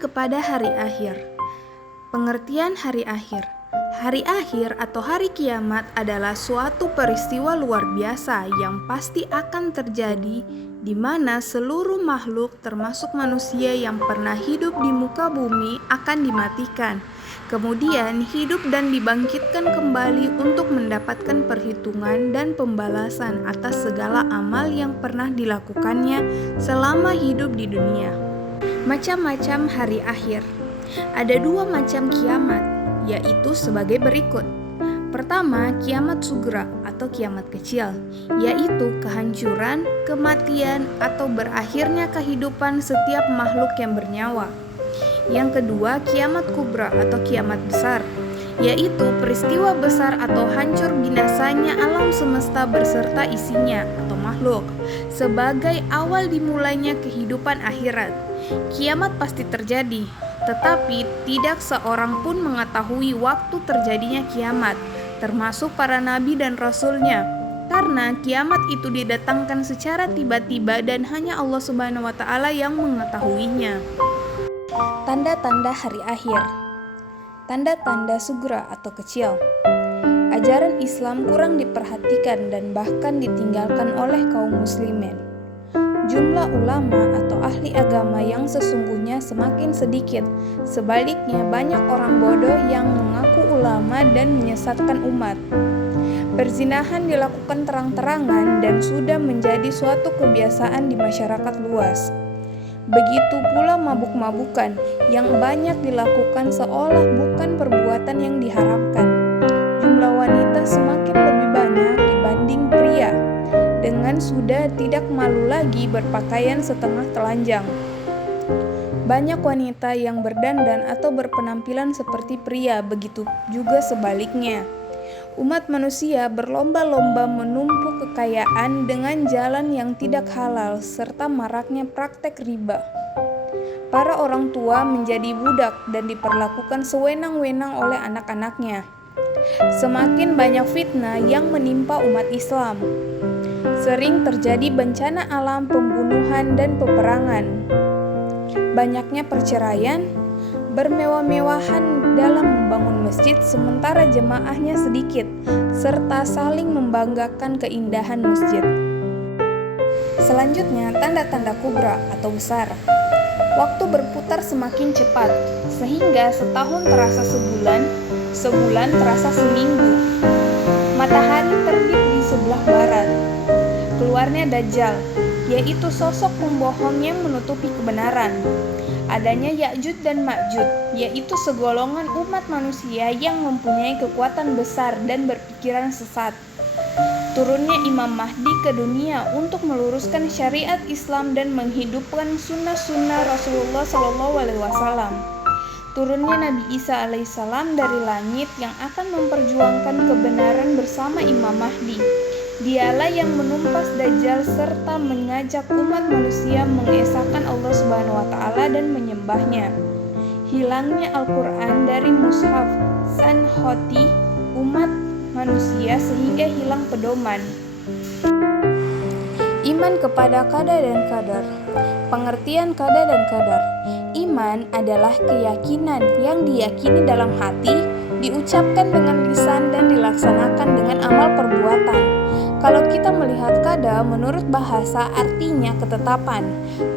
kepada hari akhir. Pengertian hari akhir. Hari akhir atau hari kiamat adalah suatu peristiwa luar biasa yang pasti akan terjadi di mana seluruh makhluk termasuk manusia yang pernah hidup di muka bumi akan dimatikan. Kemudian hidup dan dibangkitkan kembali untuk mendapatkan perhitungan dan pembalasan atas segala amal yang pernah dilakukannya selama hidup di dunia. Macam-macam hari akhir. Ada dua macam kiamat, yaitu sebagai berikut. Pertama, kiamat sugra atau kiamat kecil, yaitu kehancuran, kematian, atau berakhirnya kehidupan setiap makhluk yang bernyawa. Yang kedua, kiamat kubra atau kiamat besar, yaitu peristiwa besar atau hancur binasanya alam semesta berserta isinya atau makhluk, sebagai awal dimulainya kehidupan akhirat. Kiamat pasti terjadi, tetapi tidak seorang pun mengetahui waktu terjadinya kiamat, termasuk para nabi dan rasulnya, karena kiamat itu didatangkan secara tiba-tiba dan hanya Allah Subhanahu wa Ta'ala yang mengetahuinya. Tanda-tanda hari akhir. Tanda-tanda sugra atau kecil. Ajaran Islam kurang diperhatikan dan bahkan ditinggalkan oleh kaum muslimin. Jumlah ulama atau ahli agama yang sesungguhnya semakin sedikit. Sebaliknya, banyak orang bodoh yang mengaku ulama dan menyesatkan umat. Perzinahan dilakukan terang-terangan dan sudah menjadi suatu kebiasaan di masyarakat luas. Begitu pula mabuk-mabukan yang banyak dilakukan seolah bukan perbuatan yang diharamkan. Jumlah wanita semakin lebih banyak dibanding pria, dengan sudah tidak malu lagi berpakaian setengah telanjang. Banyak wanita yang berdandan atau berpenampilan seperti pria, begitu juga sebaliknya. Umat manusia berlomba-lomba menumpuk kekayaan dengan jalan yang tidak halal serta maraknya praktek riba. Para orang tua menjadi budak dan diperlakukan sewenang-wenang oleh anak-anaknya. Semakin banyak fitnah yang menimpa umat Islam. Sering terjadi bencana alam, pembunuhan, dan peperangan. Banyaknya perceraian, bermewah-mewahan dalam membangun masjid sementara jemaahnya sedikit, serta saling membanggakan keindahan masjid. Selanjutnya, tanda-tanda kubra atau besar. Waktu berputar semakin cepat, sehingga setahun terasa sebulan, sebulan terasa seminggu. Matahari terbit di sebelah barat. Keluarnya Dajjal, yaitu sosok pembohong yang menutupi kebenaran. Adanya Ya'juj dan Ma'juj, yaitu segolongan umat manusia yang mempunyai kekuatan besar dan berpikiran sesat. Turunnya Imam Mahdi ke dunia untuk meluruskan syariat Islam dan menghidupkan sunnah-sunnah Rasulullah SAW. Turunnya Nabi Isa alaihissalam dari langit yang akan memperjuangkan kebenaran bersama Imam Mahdi. Dialah yang menumpas Dajjal serta mengajak umat manusia mengesahkan Allah Subhanahu wa Ta'ala dan menyembahnya. Hilangnya Al-Quran dari mushaf Sanhoti umat manusia sehingga hilang pedoman. Iman kepada qada dan qadar. Pengertian qada dan qadar. Iman adalah keyakinan yang diyakini dalam hati, diucapkan dengan lisan dan dilaksanakan dengan amal perbuatan. Kalau kita melihat qada menurut bahasa artinya ketetapan.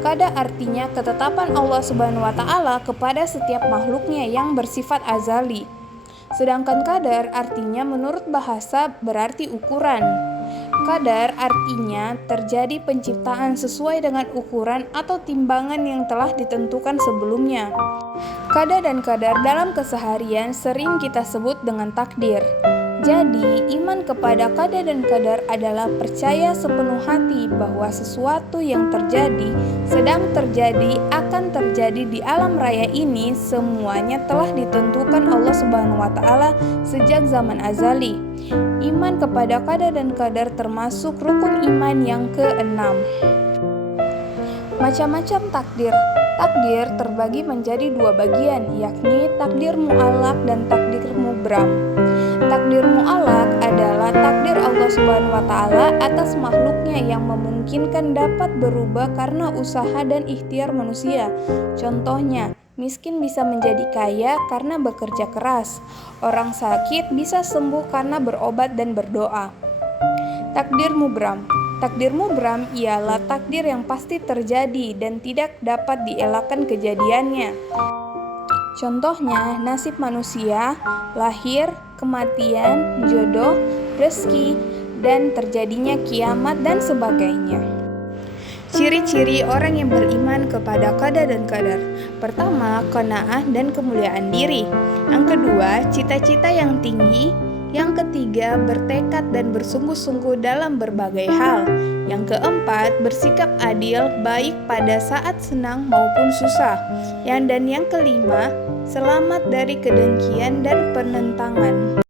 Qada artinya ketetapan Allah Subhanahu wa Ta'ala kepada setiap makhluknya yang bersifat azali. Sedangkan qadar artinya menurut bahasa berarti ukuran. Qadar artinya terjadi penciptaan sesuai dengan ukuran atau timbangan yang telah ditentukan sebelumnya. Qada dan qadar dalam keseharian sering kita sebut dengan takdir. Jadi, iman kepada qada dan qadar adalah percaya sepenuh hati bahwa sesuatu yang terjadi, sedang terjadi, akan terjadi di alam raya ini semuanya telah ditentukan Allah Subhanahu wa Ta'ala sejak zaman azali. Iman kepada qada dan qadar termasuk rukun iman yang keenam. Macam-macam takdir. Takdir terbagi menjadi dua bagian, yakni takdir mu'allaq dan takdir mubram. Takdir mu'allaq adalah takdir Allah Subhanahu wa Ta'ala atas makhluknya yang memungkinkan dapat berubah karena usaha dan ikhtiar manusia. Contohnya, Miskin bisa menjadi kaya karena bekerja keras. Orang sakit bisa sembuh karena berobat dan berdoa. Takdir mubram. Takdir mubram ialah takdir yang pasti terjadi dan tidak dapat dielakkan kejadiannya. Contohnya, nasib manusia, lahir, kematian, jodoh, rezeki, dan terjadinya kiamat dan sebagainya. Ciri-ciri orang yang beriman kepada qada dan qadar. Pertama, qanaah dan kemuliaan diri. Yang kedua, cita-cita yang tinggi. Yang ketiga, bertekad dan bersungguh-sungguh dalam berbagai hal. Yang keempat, bersikap adil baik pada saat senang maupun susah. Dan yang kelima, selamat dari kedengkian dan penentangan.